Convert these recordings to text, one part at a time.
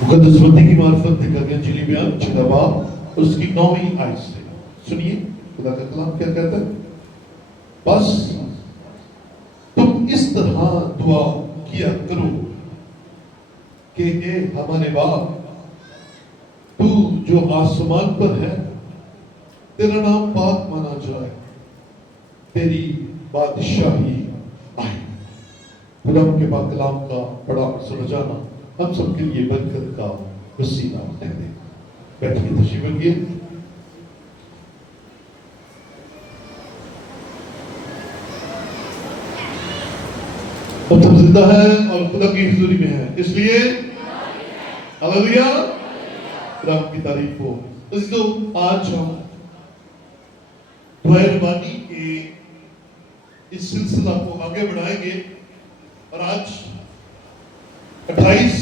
مقدس بندی کی معرفت دے کر انجیلی بیان 6 باب اس کی 9ویں آیت سے سنیے خدا کا کلام کیا کہتا ہے. بس تم اس طرح دعا کیا کرو کہ اے ہمارے باپ تو جو آسمان پر ہے تیرا نام پاک مانا جائے، تیری بادشاہی آئے. خدا کے پاک کلام کا بڑا اور سمجھانا ہم سب کے لیے برکت کا وسیلہ ہے. بیٹھیے تشریف رکھیے. اب ہم زندہ ہیں اور خدا کی حضوری میں ہیں، اس لیے ہلیلویا خدا کی تعریف ہو. عزیزو، آج ہم دعائے ربانی کے اس سلسلہ کو آگے بڑھائیں گے اور آج 28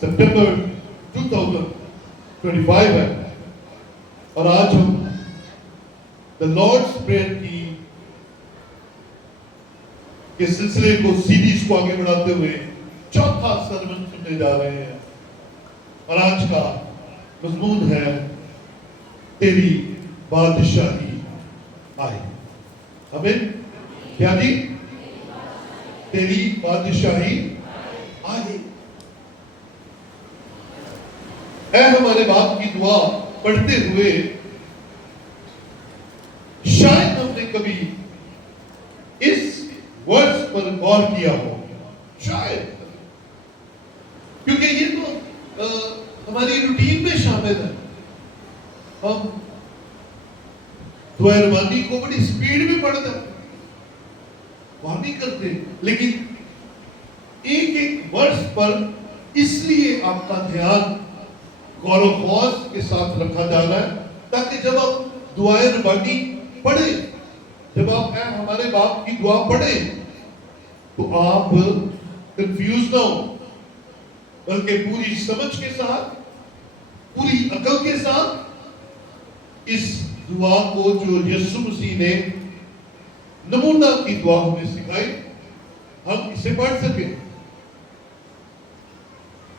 ستمبر 2025 ہے اور آج ہم دا لارڈس پریئر کے سلسلے کو سیریز کو آگے بڑھاتے ہوئے چوتھا سرمن سننے جا رہے ہیں اور آج کا مضمون ہے تیری بادشاہی آئے. آمین. کیا جی؟ تیری بادشاہی آئے. اے ہمارے باپ کی دعا پڑھتے ہوئے شاید ہم نے کبھی اس ورڈز پر غور کیا ہو، شاید، کیونکہ یہ تو ہماری روٹین میں شامل ہے. ہم دعائے ربانی کو بڑی سپیڈ میں پڑھتے ہیں، غور نہیں کرتے، لیکن ایک ایک ورڈز پر اس لیے آپ کا دھیان غور و خوض کے ساتھ رکھا جانا ہے تاکہ جب آپ دعائے ربانی پڑھیں، جب آپ اے ہمارے باپ کی دعا پڑھیں تو آپ کنفیوز نہ ہو، بلکہ پوری سمجھ کے ساتھ، پوری عقل کے ساتھ اس دعا کو جو یسوع مسیح نے نمونہ کی دعا ہمیں سکھائی ہم اسے پڑھ سکیں.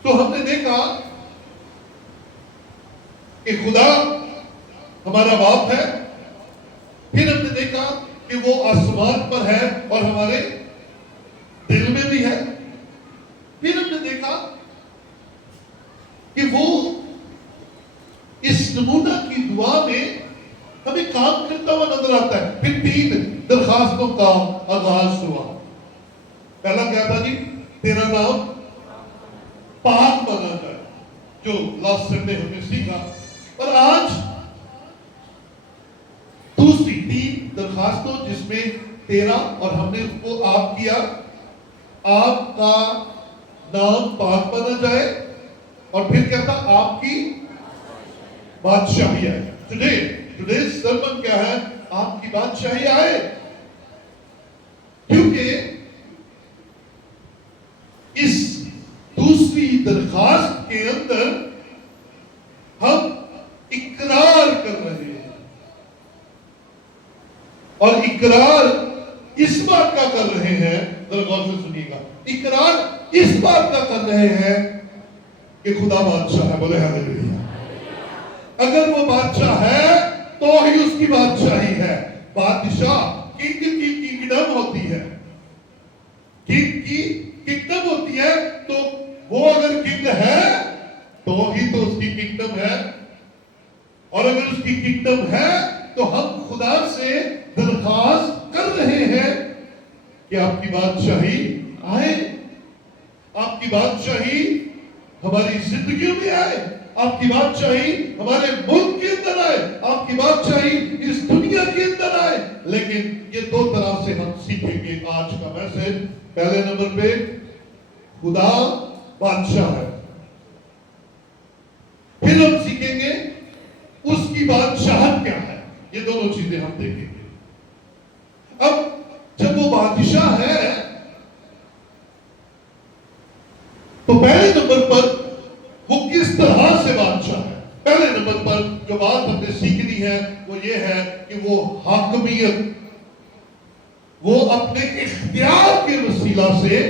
تو ہم نے دیکھا کہ خدا ہمارا باپ ہے، پھر ہم نے دیکھا کہ وہ آسمان پر ہے اور ہمارے دل میں بھی ہے، پھر ہم نے دیکھا کہ وہ اس نمونہ کی دعا میں ہمیں کام کرتا ہوا نظر آتا ہے. پھر 3 درخواستوں کا آغاز ہوا. پہلا کیا تھا جی؟ تیرا نام پاک مانا جائے، جو لاسٹ سنڈے ہم نے سیکھا. اور آج دوسری 3 درخواستوں جس میں تیرا اور ہم نے اس کو آپ کیا، آپ کا نام پاک مانا جائے، اور پھر کیا تھا؟ آپ کی بادشاہی آئے. Today's sermon کیا ہے؟ آپ کی بادشاہی آئے. کیونکہ اس دوسری درخواست کے اندر ہم اقرار کر رہے ہیں، اور اقرار اس بات کا کر رہے ہیں، ذرا غور سے سنیے گا، اقرار اس بات کا کر رہے ہیں کہ خدا بادشاہ ہے. بولے ہاللیلویا. اگر وہ بادشاہ ہے تو ہی اس کی بادشاہی ہے. بادشاہ کنگ کی کنگڈم ہوتی ہے، کنگ کی کنگڈم ہوتی ہے، تو وہ اگر کنگ ہے تو ہی تو اس کی کنگڈم ہے. اور اگر اس کی کنگڈم ہے تو ہم خدا سے درخواست کر رہے ہیں کہ آپ کی بادشاہی آئے، آپ کی بادشاہی ہماری زندگیوں میں آئے، آپ کی بادشاہی ہمارے ملک کے اندر آئے، آپ کی بادشاہی اس دنیا کے اندر آئے. لیکن یہ 2 طرح سے ہم سیکھیں گے آج کا میسج. پہلے نمبر پہ خدا بادشاہ ہے، پھر ہم سیکھیں گے اس کی بادشاہت کیا ہے. یہ دونوں چیزیں ہم دیکھیں گے. اب جب وہ بادشاہ ہے تو پہلے نمبر پر وہ کس طرح سے بادشاہ ہے. پہلے نمبر پر جو بات ہم نے سیکھنی ہے وہ یہ ہے کہ وہ حاکمیت، وہ اپنے اختیار کے وسیلہ سے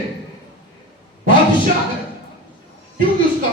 بادشاہ ہے. کیونکہ اس کا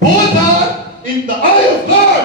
Both are in the eye of God.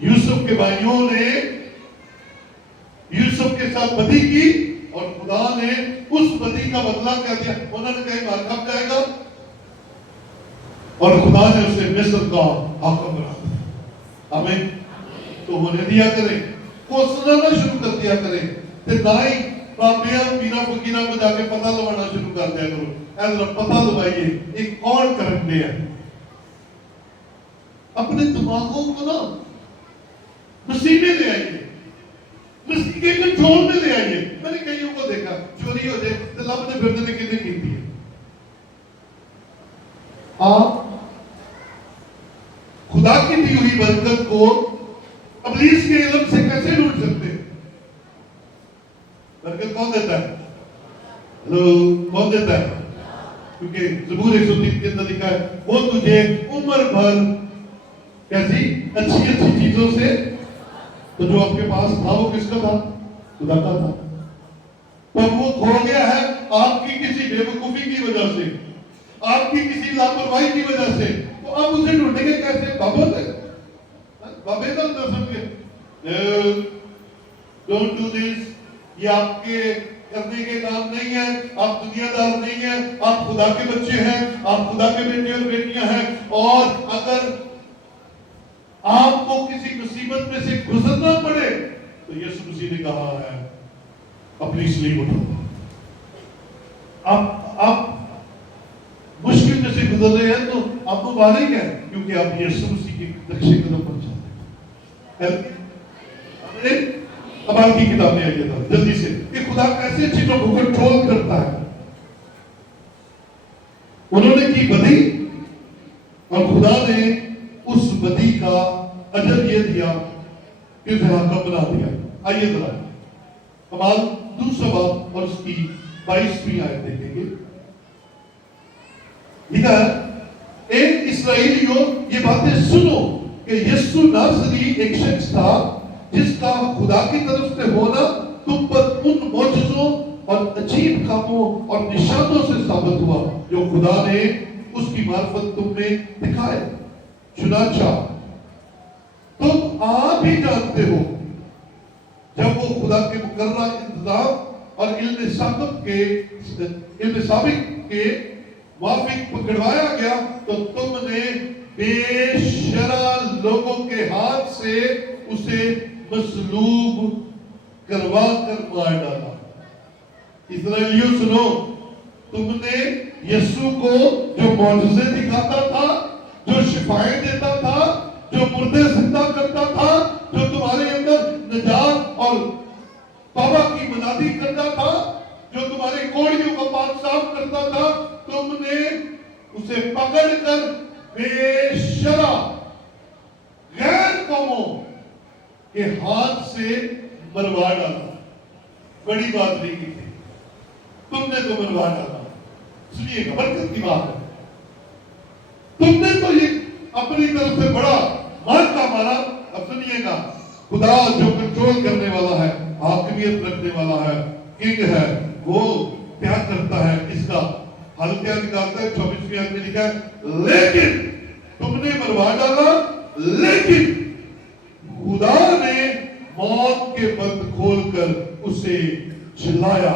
یوسف کے بھائیوں نے یوسف کے ساتھ بدی کی اور خدا نے اس بدی کا بدلہ کیا دیا. انہوں نے کہیں مار کھپ جائے گا اور خدا نے اسے مصر کا حاکم بنا دیا. آمین. تو ہونے دیا کریں, کوسنا نہ شروع کر دیا کریں, تے نہ ہی بابیاں میرا فقیرہ کو جا کے پتہ لوانا شروع کر دیا کرو. اے ذرا پتہ لوائیے ایک کون کرن دے ہے. اپنے دماغوں کو نا مسیح میں لے آئیے, مسیح کے کنٹرول میں لے آئیے. میں نے کئیوں کو دیکھا چوری ہو جائے تو لب نے پھر نے کتنے کی ہے. آپ خدا کی دی ہوئی برکت کو ابلیس کے علم سے کیسے ڈھونڈ سکتے ہیں؟ برکت کون دیتا ہے؟ کون دیتا ہے؟ کیونکہ زبور 103 کے اندر لکھا ہے وہ تجھے عمر بھر کیسی اچھی چیزوں سے. تو جو آپ کے پاس تھا وہ کس کا تھا؟ خدا کا تھا. پر وہ کھو گیا ہے آپ کی کسی بے وقوفی کی وجہ سے, آپ کی کسی لاپرواہی کی وجہ سے. تو آپ اسے ڈھونڈیں گے کیسے؟ بابا سے بابے کا نہ سمجھے ڈونٹ ڈو دس, یہ آپ کے کرنے کے کام نہیں ہے. آپ دنیا دار نہیں ہیں, آپ خدا کے بچے ہیں, آپ خدا کے بیٹے اور بیٹیاں ہیں. اور اگر آپ کو کسی مصیبت میں سے گزرنا پڑے تو یسوع مسیح نے کہا ہے اپنی سلیب اٹھاؤ. آپ مشکل میں سے گزر رہے ہیں تو آپ کو مبارک ہے کیونکہ آپ یسوع مسیح کے نقشے قدم پر چلتے ہیں. اب آپ کی کتاب میں آئیے تھا جلدی سے کہ خدا کیسے چیزوں کو کنٹرول کرتا ہے. انہوں نے کی بدی اور خدا نے اس بدی کا اجر یہ دیا کہ اسے حاکم بنا دیا. آئیے ذرا کمال دوسرا باب اور اس کی 22ویں آیت دیکھیں گے. لکھا ہے اے اسرائیلیوں یہ باتیں سنو کہ یسوع ناصری ایک شخص تھا جس کا خدا کی طرف سے ہونا تم پر ان معجزوں اور عجیب کاموں اور نشانوں سے ثابت ہوا جو خدا نے اس کی معرفت تم میں دکھائے. چنانچہ تم آپ ہی جانتے ہو جب وہ خدا کے مقررہ انتظام اور علم سابق کے موافق پکڑوایا گیا تو تم نے بے شرع لوگوں کے ہاتھ سے اسے مصلوب کروا کر مار ڈالا. اسرائیلیوں سنو, تم نے یسوع کو جو معجزے دکھاتا تھا, جو شفائیں دیتا تھا, جو مردے زندہ کرتا تھا, جو تمہارے اندر نجات اور توبہ کی منادی کرتا تھا, جو تمہارے کوڑیوں کا پاک صاف کرتا تھا, تم نے اسے پکڑ کر بے شرع غیر قوموں کے ہاتھ سے مروا ڈالا. بڑی بات نہیں کی تھی, تم نے تو مروا ڈالا. سنیے گا برکت کی بات ہے. تم نے تو یہ اپنی طرف سے بڑا مار کا مارا. اب سنیے گا خدا جو کنٹرول کرنے والا ہے, حاکمیت رکھنے والا ہے, کنگ ہے, وہ کیا کرتا ہے, اس کا حل کیا نکالتا ہے. 24ویں آیت میں لکھا ہے لیکن تم نے مروا ڈالا, لیکن خدا نے موت کے بند کھول کر اسے جلایا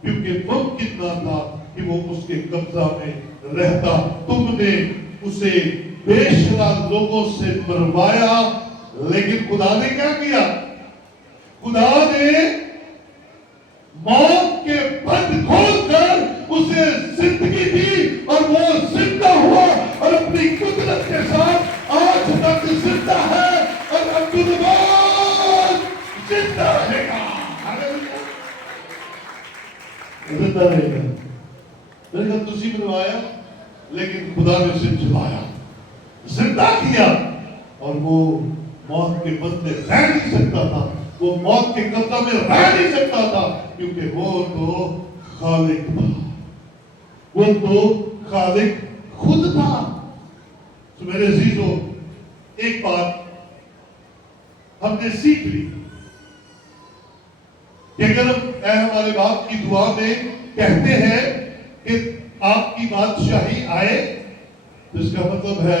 کیونکہ ممکن نہ تھا کہ وہ اس کے قبضہ میں رہتا. تم نے اسے بے شرع لوگوں سے مروایا, لیکن خدا نے کیا کیا؟ خدا نے موت کے بند کھول کر اسے زندگی دی اور وہ زندہ ہوا اور اپنی قدرت کے ساتھ آج تک زندہ ہے اور ابدالباد زندہ رہے گا. زندہ رہے گا. میں نے کہا تسی بنوایا, لیکن خدا نے اسے جلایا, زندہ کیا, اور وہ موت کے بند میں رہ نہیں سکتا تھا, وہ موت کے قبضہ میں رہ نہیں سکتا تھا کیونکہ وہ تو خالق تھا, وہ تو خالق خود تھا. تو میرے عزیزو, ایک بات ہم نے سیکھ لی کہ اگر اے ہمارے باپ کی دعا میں کہتے ہیں کہ آپ کی بادشاہی آئے, تو اس کا مطلب ہے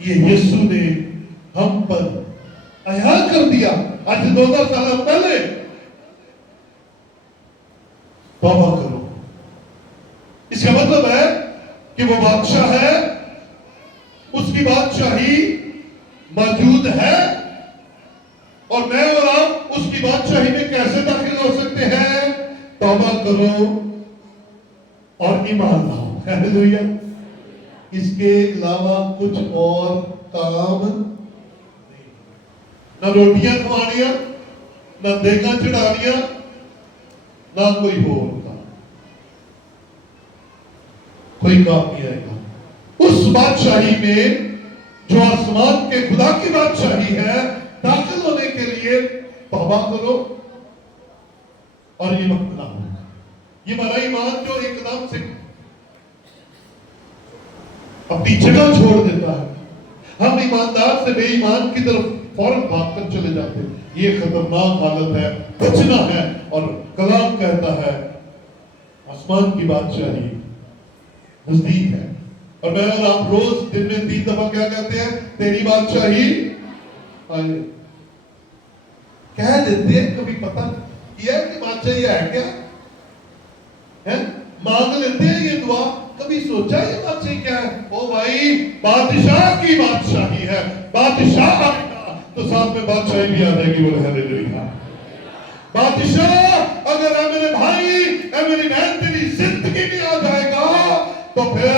یہ یسوع نے ہم پر عیا کر دیا آج سے 2000 سال پہلے. توبہ کرو. اس کا مطلب ہے کہ وہ بادشاہ ہے, اس کی بادشاہی موجود ہے, اور میں اور آپ اس کی بادشاہی میں کیسے داخل ہو سکتے ہیں؟ توبہ کرو اور ایمان لاؤ. ہیلیلویا. اس کے علاوہ کچھ اور کام نہیں. نہ روٹیاں کھوانیاں, نہ دیگاں چڑھانیاں, نہ کوئی اور کام. کوئی کام نہیں آئے گا. اس بادشاہی میں جو آسمان کے خدا کی بادشاہی ہے, داخل ہونے کے لیے توبہ کرو اور ایمان لاؤ. یہ بڑا ایمان جو ایک دم سے اپنی جگہ چھوڑ دیتا ہے. ہم ایماندار سے بے ایمان کی طرف فوراً بھاگ کر چلے جاتے ہیں. یہ خطرناک حالت ہے, بچنا ہے. اور کلام کہتا ہے آسمان کی بادشاہی نزدیک ہے. اور میں اور آپ روز دن میں 3 دفعہ کیا کہتے ہیں؟ تیری بادشاہی آئے. کہہ دیتے ہیں, کبھی پتہ کیا کہ بادشاہی ہے کیا ہے؟ مانگ لیتے ہیں یہ دعا, کبھی سوچا یہ بادشاہی کیا ہے؟ او بھائی, بادشاہ کی بادشاہی ہے. بادشاہ آئے گا تو ساتھ میں بادشاہی بھی آ جائے گی. بولے ہیلیلویا. بادشاہ اگر اے میرے بھائی, اے میری بہن تیری زندگی میں آ جائے گا تو پھر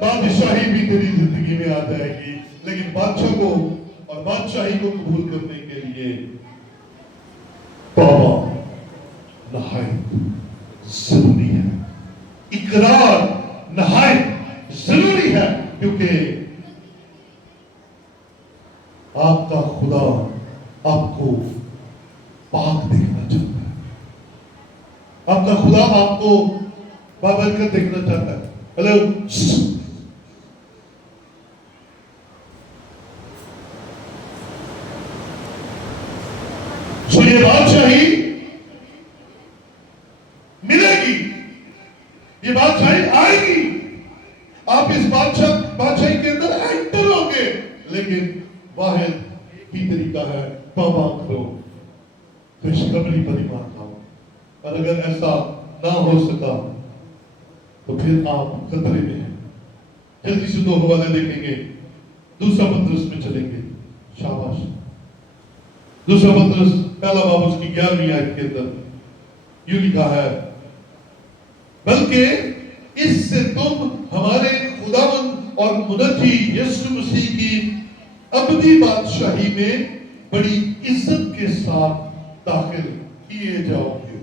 بادشاہی بھی تیری زندگی میں آ جائے گی. لیکن بادشاہ کو اور بادشاہی کو قبول کرنے کے لیے توبہ نہایت ضروری ہے. اقرار نہایت ضروری ہے, کیونکہ آپ کا خدا آپ کو پاک دیکھنا چاہتا ہے. آپ کا خدا آپ کو بابرکت دیکھنا چاہتا ہے. ہلو, سو یہ بادشاہی ملے گی, یہ بادشاہی آئے گی. آپ اس بادشاہی کے اندر انٹر ہوں گے, لیکن واحد ایک ہی طریقہ ہے, توبہ کرو, خوشخبری پر ایمان لاؤ. اور اگر ایسا نہ ہو سکا تو پھر آپ خطرے میں ہیں. جلدی سے 2 حوالے دیکھیں گے. دوسرا پطرس میں چلیں گے. شاباش. دوسرا پطرس پہلا باب اس کی 11ویں آیت کے اندر یوں لکھا ہے, بلکہ اس سے تم ہمارے خداوند اور منجی یسوع مسیح کی ابدی بادشاہی میں بڑی عزت کے ساتھ داخل کیے جاؤ گے.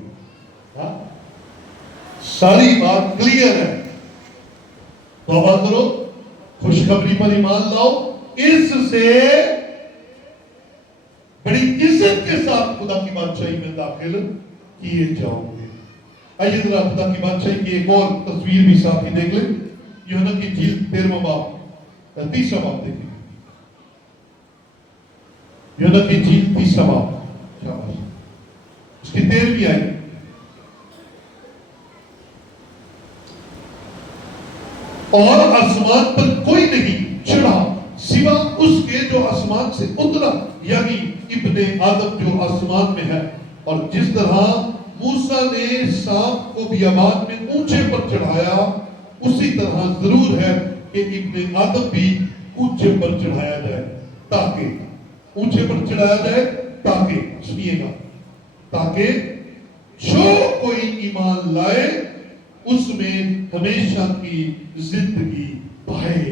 ساری بات کلیئر ہے. توبہ کرو, خوشخبری پر ایمان لاؤ, اس سے بڑی عزت کے ساتھ خدا کی بادشاہی میں داخل کیے جاؤ گے. آئیے ذرا خدا کی بادشاہی کی ایک اور تصویر بھی ساتھ ہی دیکھ لیں. یوحنا کی انجیل 13واں باب 30واں باب دیکھیں. یوحنا کی انجیل 30واں باب, شاباش, اس کی 13ویں آیت. اور آسمان پر کوئی نہیں چڑھا سوا اس کے جو آسمان سے اترا, یعنی ابن آدم جو آسمان میں ہے. اور جس طرح موسیٰ نے سانپ کو بیابان میں اونچے پر چڑھایا, اسی طرح ضرور ہے کہ ابن آدم بھی اونچے پر چڑھایا جائے, تاکہ اونچے پر چڑھایا جائے تاکہ, سنیے گا, تاکہ جو کوئی ایمان لائے اس میں ہمیشہ کی زندگی پائے.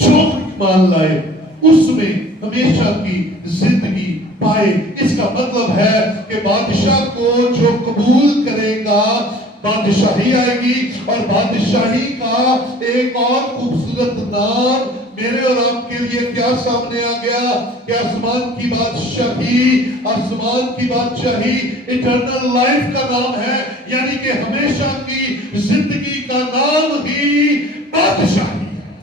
جو ایمان لائے اس میں ہمیشہ کی زندگی پائے. اس کا مطلب ہے کہ بادشاہ کو جو قبول کرے گا بادشاہی آئے گی. اور بادشاہی کا ایک اور خوبصورت نام میرے اور آپ کے لیے کیا سامنے آ گیا کہ آسمان کی بادشاہی, آسمان کی بادشاہی ایٹرنل لائف کا نام ہے, یعنی کہ ہمیشہ کی زندگی کا نام ہی بادشاہی ہے.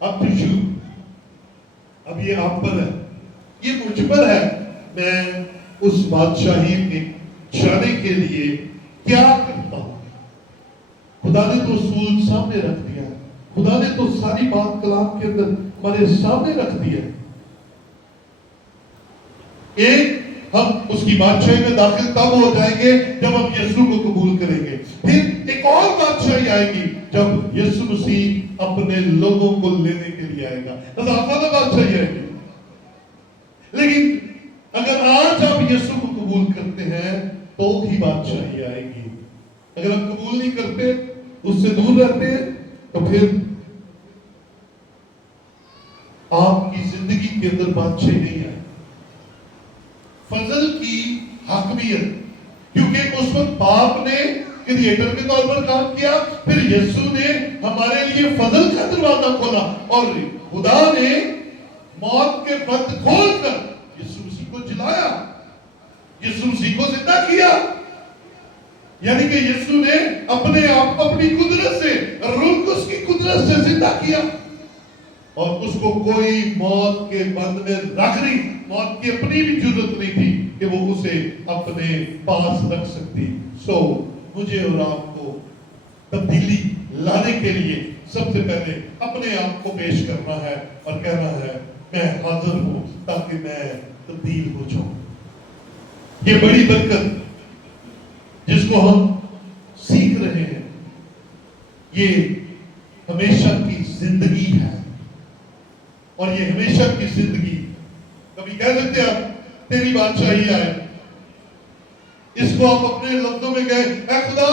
اب تو شروع, اب یہ آپ پر ہے, یہ مجھ پر ہے. میں اس بادشاہی میں جانے کے لیے کیا کرتا ہوں؟ خدا نے تو اصول سامنے رکھ دیا. خدا نے تو ساری بات کلام کے اندر ہمارے سامنے رکھ دی ہے. ایک ہم اس کی بادشاہی میں داخل تب ہو جائیں گے جب ہم یسوع کو قبول کریں گے. پھر ایک اور بادشاہی آئے گی جب یسوع مسیح اپنے لوگوں کو لینے کے لیے آئے گا. آسان بادشاہی آئے گی. لیکن اگر آج آپ یسوع کو قبول کرتے ہیں تو ہی بادشاہی آئے گی. اگر ہم قبول نہیں کرتے, اس سے دور رہتے ہیں, تو پھر آپ کی زندگی کے اندر بادشاہی نہیں آئے. فضل کی حاکمیت, کیونکہ اس وقت باپ نے کریٹر کے طور پر کام کیا, پھر یسوع نے ہمارے لیے فضل کا دروازہ کھولا, اور خدا نے موت کے بند کھول کر یسوع مسیح کو جلایا, یسوع مسیح کو زندہ کیا. یعنی کہ یسوع نے اپنے آپ اپنی قدرت سے, روح اس کی قدرت سے زندہ کیا, اور اس کو کوئی موت کے بند میں رکھ نہیں. موت کی اپنی بھی ضرورت نہیں تھی کہ وہ اسے اپنے پاس رکھ سکتی. سو مجھے اور آپ کو تبدیلی لانے کے لیے سب سے پہلے اپنے آپ کو پیش کرنا ہے اور کہنا ہے میں حاضر ہوں تاکہ میں تبدیل ہو جاؤں. یہ بڑی برکت جس کو ہم سیکھ رہے ہیں, یہ ہمیشہ کی زندگی ہے. اور یہ ہمیشہ کی زندگی, کبھی کہہ سکتے ہیں آپ تیری بادشاہی آئے, اس کو آپ اپنے لفظوں میں کہیں اے خدا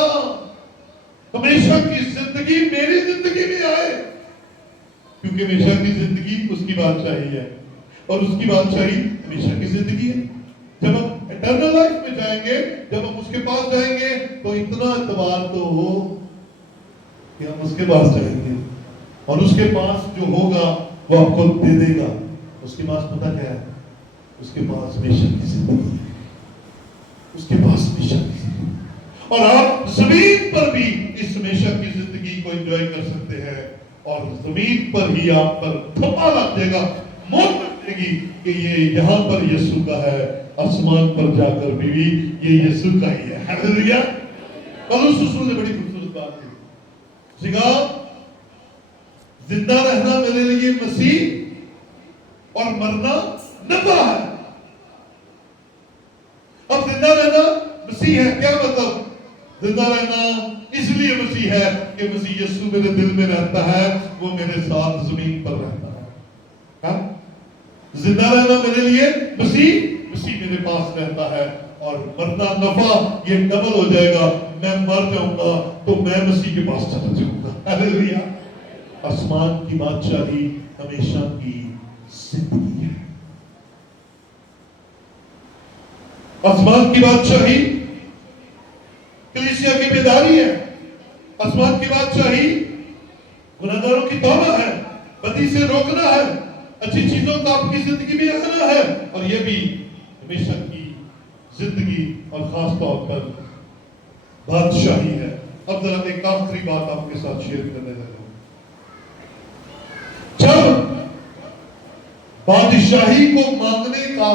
ہمیشہ کی زندگی میری زندگی میں آئے, کیونکہ ہمیشہ کی زندگی اس کی بادشاہی ہے, اور اس کی بادشاہی ہمیشہ کی زندگی ہے. جب ہم اٹرنل لائف میں جائیں گے, جب ہم اس کے پاس جائیں گے, تو اتنا اعتبار تو ہو کہ ہم اس کے پاس جائیں گے, اور اس کے پاس جو ہوگا وہ آپ کو دے دے گا. اس کے پاس پتہ کیا ہے, اس کے پاس ہمیشہ کی زندگی ہے, اس کے پاس ہمیشہ کی زندگی, اور آپ زمین پر بھی اس ہمیشہ کی زندگی کو انجوائے کر سکتے ہیں. اور زمین پر ہی آپ پر تھپا لگ جائے گا, موت لگ جائے گی کہ یہ یہاں پر یسوع کا ہے, آسمان پر جا کر بھی یہ یسوع کا ہی ہے. ہلیلویا. پولس رسول نے بڑی خوبصورت بات کی, سکھا زندہ رہنا میرے لیے مسیح اور مرنا نفع ہے. اب زندہ رہنا مسیح ہے, کیا مطلب؟ زندہ رہنا اس لیے مسیح ہے کہ مسیح یسوع میرے دل میں رہتا ہے, وہ میرے ساتھ زمین پر رہتا ہے. ہاں, زندہ رہنا میرے لیے مسیح میرے پاس رہتا ہے, اور مرنا نفع, یہ ڈبل ہو جائے گا. میں مر جاؤں گا تو میں مسیح کے پاس چلا جاؤں گا. ہلیلویا. آسمان کی بادشاہی ہمیشہ کی زندگی ہے. آسمان کی بادشاہی کلیسیا کی بیداری ہے. آسمان کی بادشاہی گناہگاروں کی توبہ ہے, بدی سے روکنا ہے, اچھی چیزوں کا آپ کی زندگی میں آنا ہے, اور یہ بھی ہمیشہ کی زندگی اور خاص طور پر بادشاہی ہے. اب ذرا ایک آخری بات آپ کے ساتھ شیئر کرنے لگا. جب بادشاہی کو مانگنے کا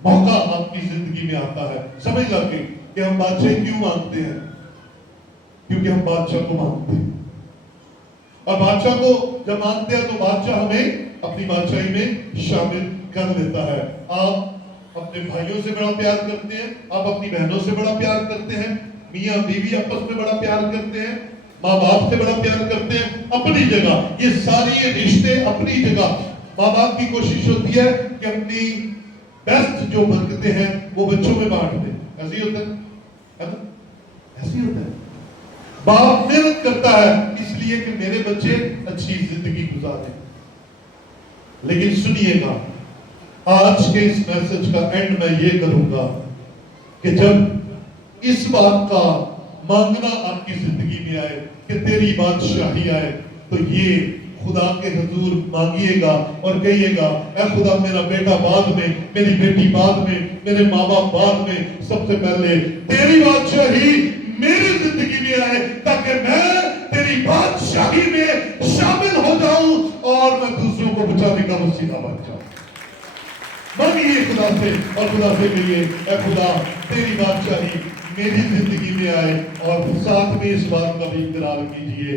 موقع آپ کی زندگی میں آتا ہے, سمجھ لگے کہ ہم بادشاہی کیوں مانگتے ہیں, کیونکہ ہم بادشاہ کو مانگتے ہیں, اور بادشاہ کو جب مانگتے ہیں تو بادشاہ ہمیں اپنی بادشاہی میں شامل کر لیتا ہے. آپ اپنے بھائیوں سے بڑا پیار کرتے ہیں, آپ اپنی بہنوں سے بڑا پیار کرتے ہیں, میاں بیوی آپس میں بڑا پیار کرتے ہیں, ماں باپ سے بڑا پیار کرتے ہیں. اپنی جگہ یہ ساری رشتے اپنی جگہ. ماں باپ کی کوشش ہوتی ہے کہ اپنی بیسٹ جو برکتیں ہیں وہ بچوں میں بانٹ دیں. ایسے ہی ہوتا ہے, ایسے ہی ہوتا ہے. باپ محنت کرتا ہے اس لیے کہ میرے بچے اچھی زندگی گزاریں. لیکن سنیے گا, آج کے اس میسج کا اینڈ میں یہ کروں گا کہ جب اس بات کا مانگنا آپ کی زندگی میں آئے کہ تیری بادشاہی آئے, تو یہ خدا کے حضور مانگیے گا اور کہیے گا اے خدا میرا بیٹا بعد میں, میری بیٹی بعد میں, میرے ماں باپ بعد میں, سب سے پہلے تیری بادشاہی میری زندگی میں آئے تاکہ میں تیری بادشاہی میں شامل ہو جاؤں اور میں دوسروں کو بچانے کا وسیلہ بن جاؤں. مانگیے خدا سے اور خدا سے کہیے اے خدا تیری بادشاہی میری زندگی میں آئے, اور ساتھ میں اس بات کا بھی اقرار کیجئے